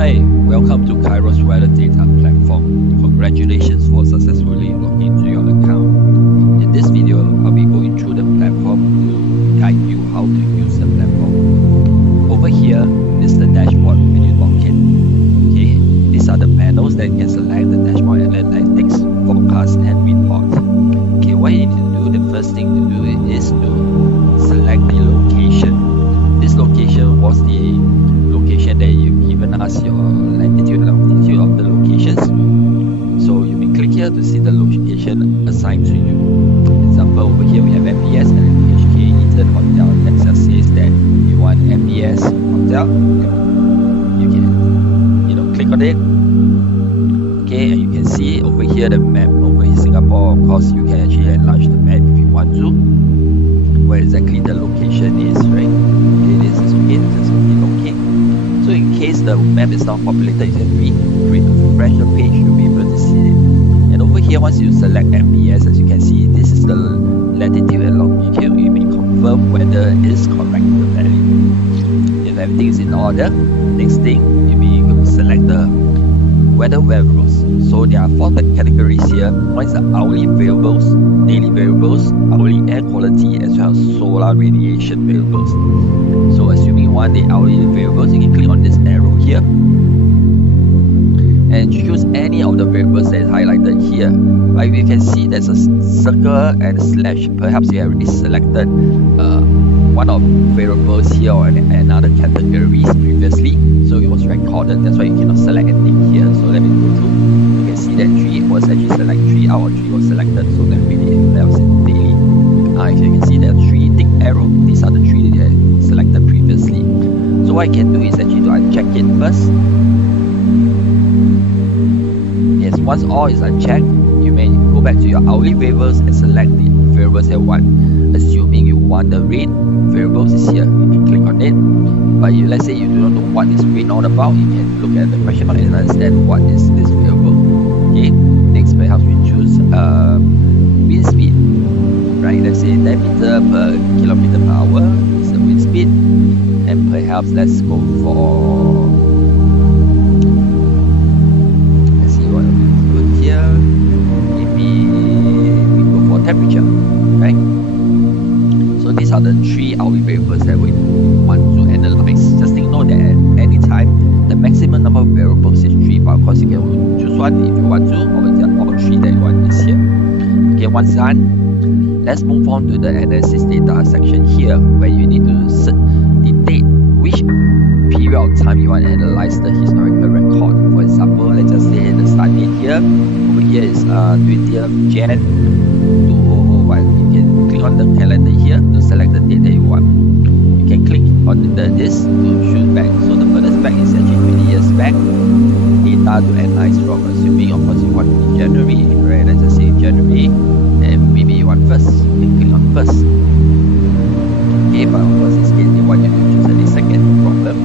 Hi, welcome to Kairos Weather Data Platform. Congratulations for successfully logging into your account. In this video, I'll be going through the platform to guide you how to use the platform. Over here is the dashboard when you log in. Okay, these are the panels that you can select: the dashboard, analytics, forecast, and report. Okay, what you need to do, the first thing to do is to select the location. This location was the location that you've given us your latitude and longitude of the locations. So you may click here to see the location assigned to you. For example, over here we have MBS and HK Eaton Hotel. That just says that you want MBS Hotel. You can click on it. Okay, and you can see over here the map over in Singapore. Of course, you can actually enlarge the map if you want to, where exactly the location is, right? Okay, this is it. Just click OK. So in case the map is not populated, you can refresh the page, you'll be able to see it. And over here, once you select MBS, as you can see, this is the latitude and longitude. You may confirm whether it is correct, the value. If everything is in order, next thing, you may select the weather variables. So there are 4 categories here. One is the hourly variables, daily variables, hourly air quality, as well as solar radiation variables. So assuming you want the hourly variables, you can click on this arrow here and choose any of the variables that is highlighted here. But you can see there's a circle and a slash. Perhaps you have already selected one of variables here or another categories previously, so it was recorded. That's why you cannot select anything here. So let me go through. You can see that 3 was actually selected, 3 out of 3 was selected, so that really that was in daily. As you can see, there are 3 tick arrow. These are the 3 that I selected previously. So what I can do is actually to uncheck it first. Yes, once all is unchecked, you may go back to your hourly variables and select the variables that you want. Assuming you want the rain variables is here, you can click on it. But let's say you do not know what is rain all about, you can look at the question mark and understand what is this variable. Okay, next perhaps we choose wind speed. Right, let's say 10 meter per kilometer per hour is the wind speed, and perhaps let's go for, let's see what is good here. Maybe we go for temperature, right? So these are the 3 hourly variables that we want to analyze. Just take note that at any time the maximum number of variables is 3, but of course you can choose one if you want to, or all 3 that you want is here. Okay, once done, let's move on to the analysis data section here, where you need to dictate which period of time you want to analyze the historical record. For example, let's just say the start date here. Over here is 20th Jan 2001. You can click on the calendar here to select the date that you want. You can click on this to shoot back. So the furthest back is actually 20 years back. Data to analyze from, assuming of course you want in January, right? Let's just say January, and maybe you want first, you can click on first. Okay, but of course this case they want you to choose any second, no problem.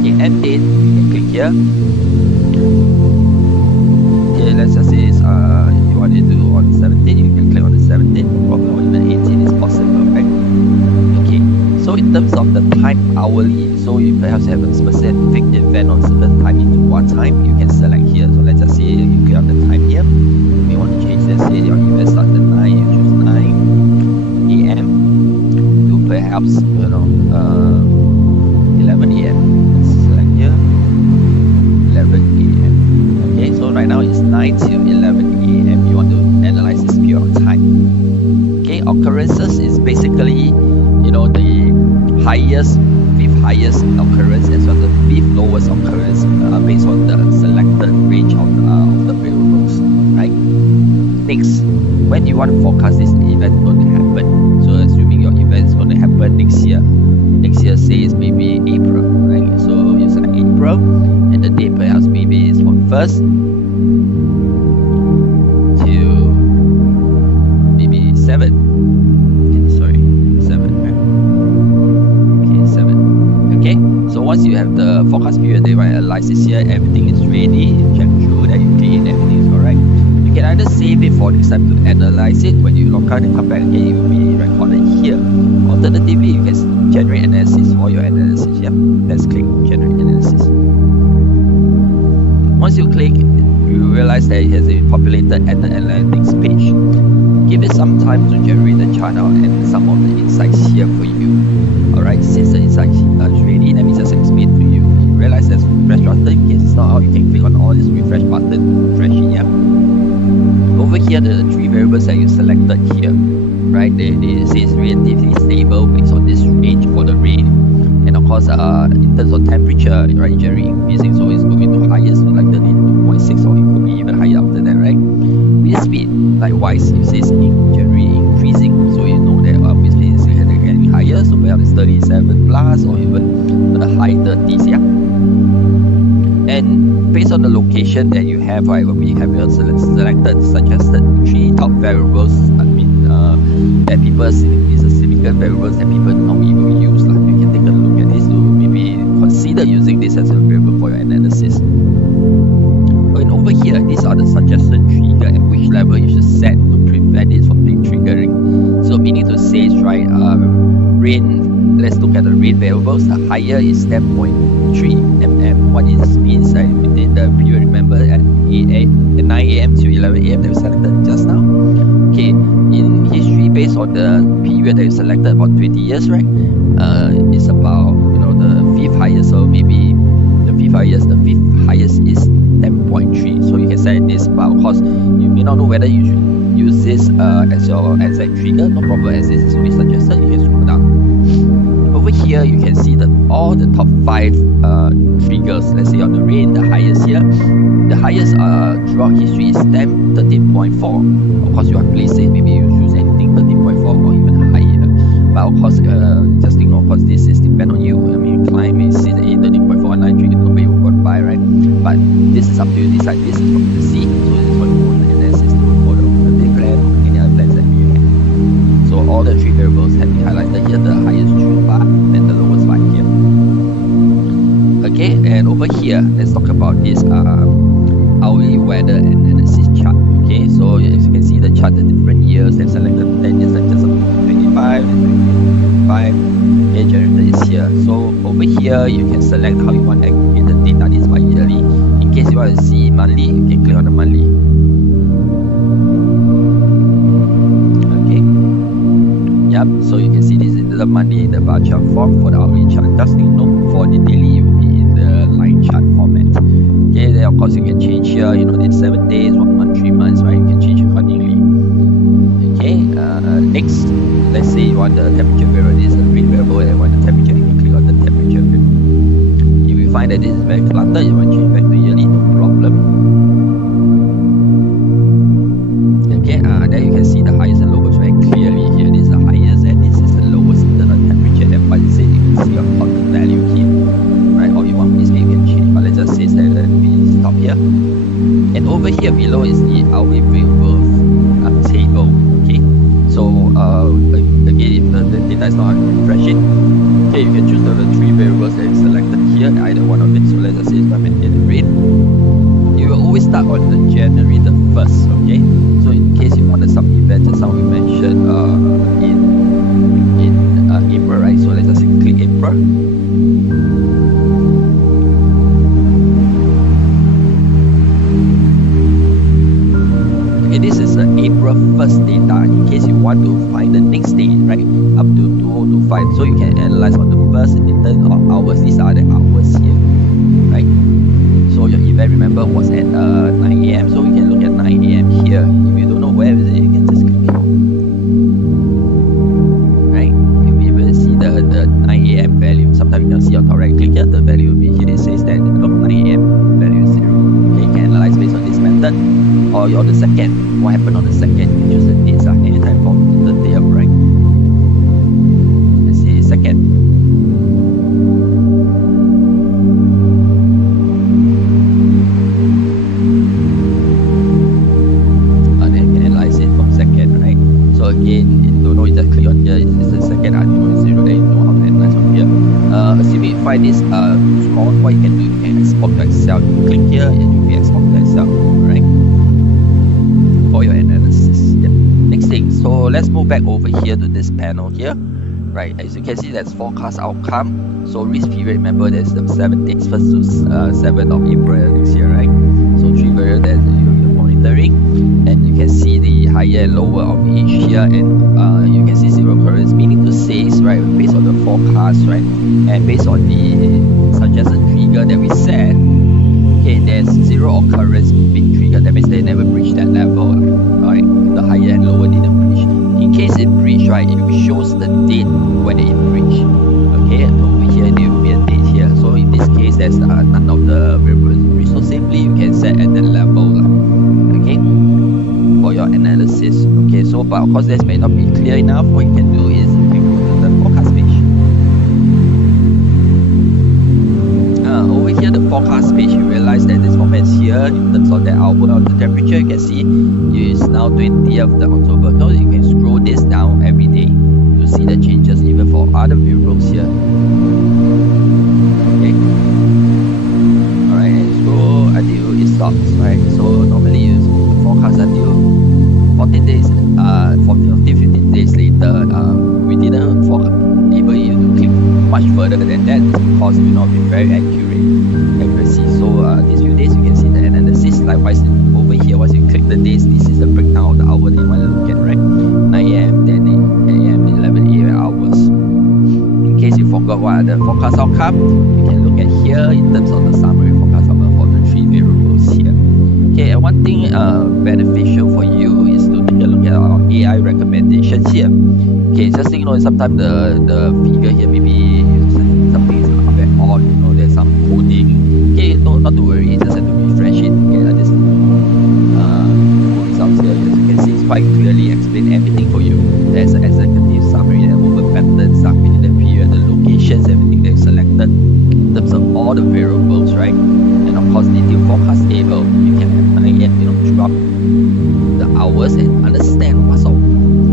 Okay, end date, you can click here. Okay, let's just say if you want to do on 17, you can click on the 17, no problem, or even 18 is possible, right? Okay, so in terms of the time hourly, so you perhaps have a specific event on certain time into what time, you can select here. So let's just say you click on the time here. You may want to change, let's say your event starts at 9, you choose 9 AM to perhaps 11 AM. Let's select here 11 AM. Okay, so right now it's 9 till 11 AM. You want to analyze this period of time. Okay, occurrences is basically the highest, 5th highest occurrence as well as the 5th lowest occurrence based on the selected range of the variables, right? Next, when you want to forecast this event going to happen, so assuming your event is going to happen next year says maybe April, right? So you select April, and the date perhaps maybe is from 1st to maybe 7th. So once you have the forecast period that you want to analyze this year, everything is ready, you check through that you clean, everything is correct. You can either save it for next time to analyze it. When you log out and come back again, it will be recorded here. Alternatively, you can generate analysis for your analysis. Yep, let's click generate analysis. Once you click, you realize that it has been populated at the analytics page. Give it some time to generate the chart out and some of the insights here for you. Alright, since the insights is ready, let me just explain to you. You realize there's a refresh button. In case it's not out, you can click on all this refresh button to refresh it. Yeah. Over here, the three variables that you selected here, right? They say it's relatively stable based on this range for the rain. And of course, in terms of temperature, right, generally increasing, so it's going to highest like 32.6, or it could be even higher after that, right? Wind speed, likewise, it says generally increasing, so you know that wind speed is getting higher, so perhaps it's 37 plus or even the high 30s, yeah. And based on the location that you have, right, we have selected suggested three top variables. That people is a significant variables that people normally will use. You can take a look at this to maybe consider using this as a variable for your analysis. And over here, these are the suggested trigger at which level you should set to prevent it from being triggering. So meaning to say, right, rain. Let's look at the rain variables. The higher is 10.3 mm. What this means, right, within the period, remember at 9 a.m. to 11 a.m. that we selected just now. Okay, in history, based on the period that you selected, about 20 years, right? It's about the fifth highest, so maybe the fifth highest is 10.3. So you can set this, but of course you may not know whether you should use this as your exact trigger. No problem, as this is only suggested. You can scroll down. Over here, you can see that all the top 5 triggers. Let's say on the rain, the highest here. The highest throughout history is 13.4. Of course, you are placed it. Maybe you choose anything 13.4 or even higher. But of course, just think, of course, this is depend on you. I mean, client may see the 13.4 online trigger, nobody will go buy, right? But this is up to you. Decide. This is from the C, so this is for your own analysis to follow the big plan or any other plans that you have. So all the 3 variables have been highlighted here. The highest true bar and the lowest bar here. Okay, and over here, let's talk about this hourly weather analysis chart. Okay, so as you can see the chart, the different years they've selected 10 years, like just 25 and 25. Okay, generated is here. So over here you can select how you want to aggregate the data. This by yearly. In case you want to see monthly, you can click on the monthly. Okay. Yep. So you can see this is the monthly in the bar chart form. For the hourly chart, just note for the daily it will be in the line chart format. Okay, then of course you can change here, it's 7 days, 1 month, 3 months, right? You can change accordingly. Okay, next, let's say you want the temperature variable. This is the rain variable, and you want the temperature, you can click on the temperature variable. If you find that this is very cluttered, you want to change back to yearly, no problem. Okay, then you can see the highest and lowest very clearly here. This is the highest and this is the lowest internal temperature. And what it says, you can see your total value here. Right, or you want this, you can change, but let's just say that we stop here. And over here below is the hourly variable table. Okay, so again, if the data is not refreshing, okay, you can choose the 3 variables that is selected here, either one of it. So let's just say it's maintain rain. You will always start on the January the 1st. Okay, so in case you wanted some events, as we mentioned in April, right? So let's just click April. This is the April 1st data. In case you want to find the next day, right, up to 2025, so you can analyze on the 1st in terms of hours. These are the hours here, right? So your event, remember, was at 9 a.m. So we can look at 9 a.m. here. If you don't know where is it, you can just click it. Right? You'll be able to see the 9 a.m. value. Sometimes you can see on top right. Click here, the value will be here. It says that 9 a.m. value is 0. Okay, you can analyze based on this method. Or on the 2nd, what happened on the 2nd? You can choose the dates anytime from the day of, right? Let's see, 2nd. And then you can analyze it from 2nd, right? So again, if you don't know, you just click on here. It's the 2nd, and you know it's 0, then you know how to analyze from here. Assuming you find this small, what you can do, you can export to Excel. You click here and you can export to Excel, right? For your analysis. Yeah. Next thing, so let's move back over here to this panel here. Right, as you can see, that's forecast outcome. So risk period, remember, there's the 7 days, 1st to 7th of April next year, right? three variables that you're monitoring, and you can see the higher and lower of each here, and you can see zero occurrence, meaning to say, right, based on the forecast, right, and based on the suggested trigger that we set, okay, there's zero occurrence being triggered. That means they never breach that level, right? The higher and lower didn't breach. In case it breach, right, it shows the date when it breach. Okay, over here there will be a date here. So in this case, there's none of the variables breach. So simply you can set at that level, okay, for your analysis. Okay, so but of course this may not be clear enough. What you can do is you can go to the forecast page. Over here, the forecast page, you realize that this format is here in terms of the hour of the temperature. You can see it is now 20th of October. So you can scroll this down every day to see the changes even for other variables here. Okay. Alright, and scroll until it stops, right? So normally you forecast until 14 days, 15 days later. We didn't able to click much further than that because it will not be very accuracy. So these few days you can see the analysis. Likewise over here, once you click the days, this is the breakdown of the hour that you want to look at, right? 9 a.m., 10 a.m., 11 a.m. hours. In case you forgot what are the forecast outcome, you can look at here in terms of the summary forecast outcome for the three variables here. Okay, and one thing beneficial for you is to take a look at our AI recommendations here. Okay, just so you know, sometimes the figure here maybe something is a bit odd, you know, there's some coding. Okay, no, not to worry, just have to refresh it. Okay, this results here, as you can see, it's quite clearly explain everything for you. There's an executive summary that over patterns within the period, the locations, everything they've selected in terms of all the variables, right? And of course, detailed forecast table. You can again, you know, drop the hours and understand what's of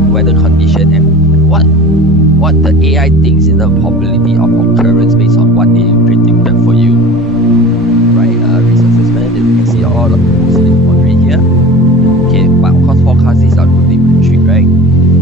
weather condition and what the AI thinks in the probability of occurrence based on what they predicted for you, right? Risk assessment, you can see all of the post-in here. Okay, but of course forecasts are rudimentary, right?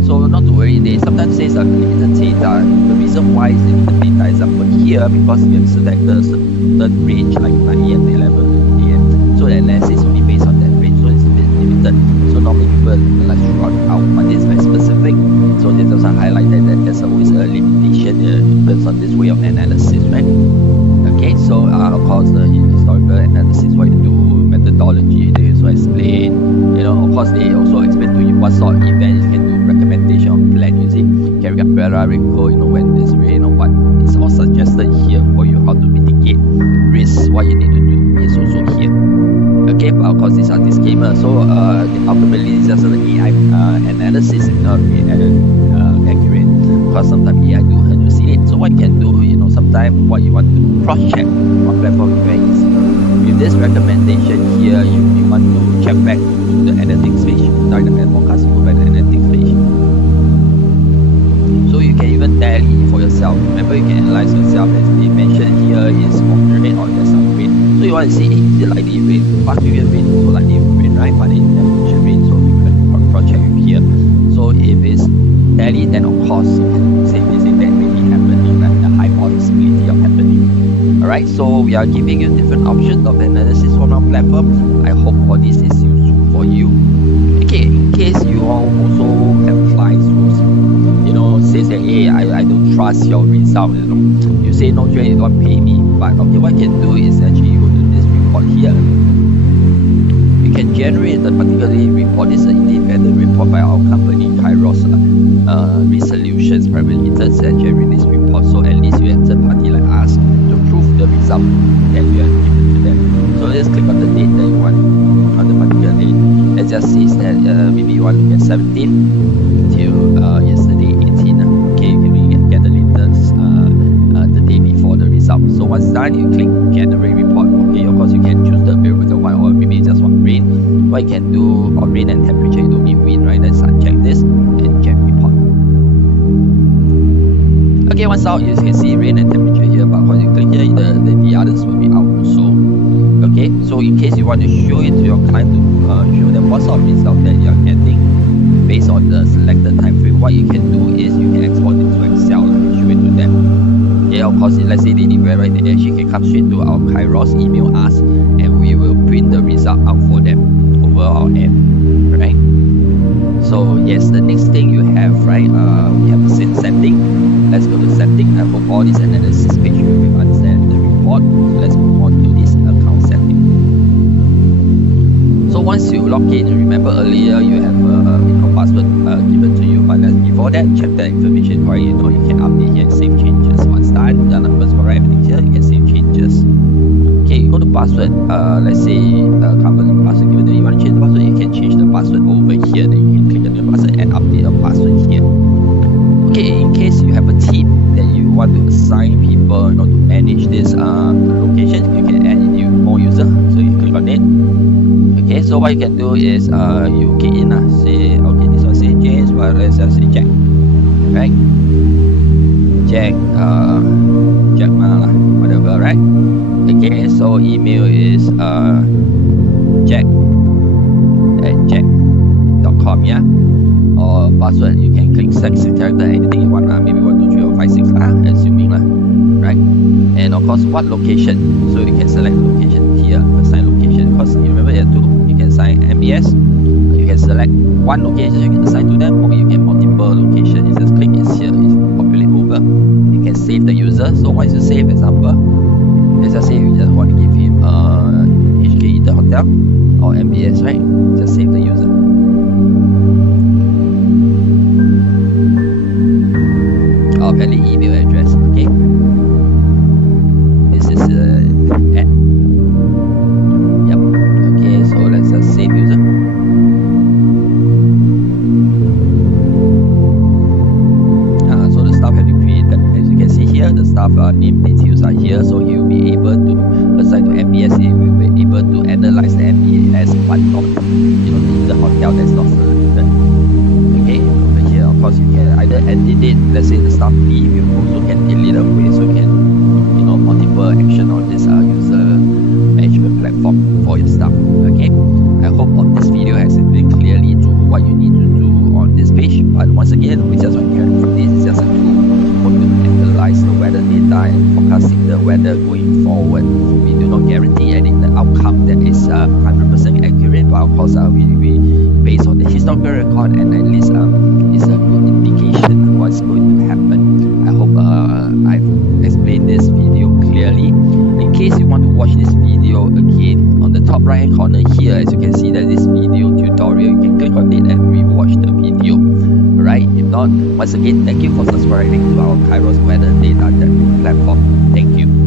So not to worry, they sometimes say limited data. The reason why is limited data is up here because you have selected a certain range like 9 a.m. to 11 a.m. So the analysis will be based on that range, so it's a bit limited. So normally people like to run out, but it's very specific. So this also highlighted that there's always a limitation in terms of this way of analysis, right? Okay, so of course the historical analysis, what you do, methodology, they also explain. You know, of course they also explain to you what sort of events you can do, recommendation of plan using carry umbrella raincoat, you know, when there's rain or what. It's all suggested here for you how to mitigate risks, what you need to do is also here. Okay, but of course these are disclaimers. So ultimately it's just the AI analysis is not really accurate because sometimes AI do hallucinate. So what you can do, you know, sometimes what you want to cross-check on platform is with this recommendation here, you want to check back to the analytics page. During the forecast, you go back to the analytics page. So you can even tally for yourself. Remember, you can analyze yourself as they mentioned here is moderate or there's some rain. So you want to see, is it likely rain? Past previous rain also likely rain, right? But it never mentioned rain, so you can cross-check here. So if it's tally, then of course you can say this event may be happening, like the high possibility of happening. Alright, so we are giving you different options of analysis on our platform. I hope all this is useful for you. Okay, in case you all also have clients who, you know, says that hey, I don't trust your result, you know. You say no, you don't pay me. But okay, what you can do is actually you go to this report here. You can generate a particular report. This is an independent report by our company, Kairos Resolutions Private Limited, that generate this report. So at least you have a third party like us to prove the result that you have given to them. So just click on the date that you want on the particular date. It just says that maybe you want to get 17 till yesterday 18. Okay, you can get the latest the day before the result. So once done, you click generate report. Okay, of course you can choose the variable one or maybe just want rain. What you can do on rain and temperature, you don't need wind, right? Let's uncheck this and check report. Okay, once out, you can see rain and temperature here, but when you click here, the others will be out also. Okay, so in case you want to show it to your client to show them what sort of result that you are getting based on the selected time frame, what you can do is you can export it to Excel and show it to them. Okay, of course, let's say they need right, they actually can come straight to our Kairos, email us, and we will print print the result out for them over our end, right? So yes, the next thing you have, right, we have the setting. Let's go to setting. I hope all this analysis page you will understand the report. So let's move on to this account setting. So once you log in, remember earlier you have password given to you, but before that, check the information correct. You can update here and save changes. Once done, the numbers correct, everything here, you can save changes. Okay, you go to password. Let's say common password given to you. You want to change the password, you can change the password over here. Then you can click on your password and update your password here. Okay, in case you have a team that you want to assign people, to manage this location, you can add more user. So you click on it. Okay, so what you can do is you key in, say, okay, this one say James, but let's just say Jack, right? Jack, Jack Ma, whatever, right? Okay, so email is jack@jack.com, yeah? Or password, you can click 6 character, anything you want, maybe 1, 2, 3, or 5, 6, assuming, right? And of course, what location? So you can select location here, assign location, because you remember there are 2. You can assign MBS, you can select one location, you can assign to them, or you can multiple locations. You just click it here, it's populate over. You can save the user. So once you save, example, let's just say you just want to give him HKE the hotel or MBS, right? Just save the user. Or valid email address, okay? This is ad. Yep. Okay, so let's just save user. So the staff have been created. As you can see here, the staff name details are here, so you'll be able to assign to MBS. You will be able to analyze the MBS, but not, the hotel that's not selected. Okay, over here, of course, you can either edit it. Let's say the staff leave, you also can delete away, so you can, multiple action on this user management platform for your staff. Okay, I hope this video has explained clearly to what you need to do on this page. But once again, we just want to carry from this is just a tool for you to analyze the weather data and forecasting the weather going forward. We do not guarantee any the outcome that is 100% accurate, but of course we based on the historical record, and at least it's a good indication of what's going to happen. I hope I've explained this video clearly. In case you want to watch this video again, on the top right hand corner here, as you can see that this video tutorial, you can click on it and rewatch the video. Alright, if not, once again, thank you for subscribing to our Kairos weather data platform. Thank you.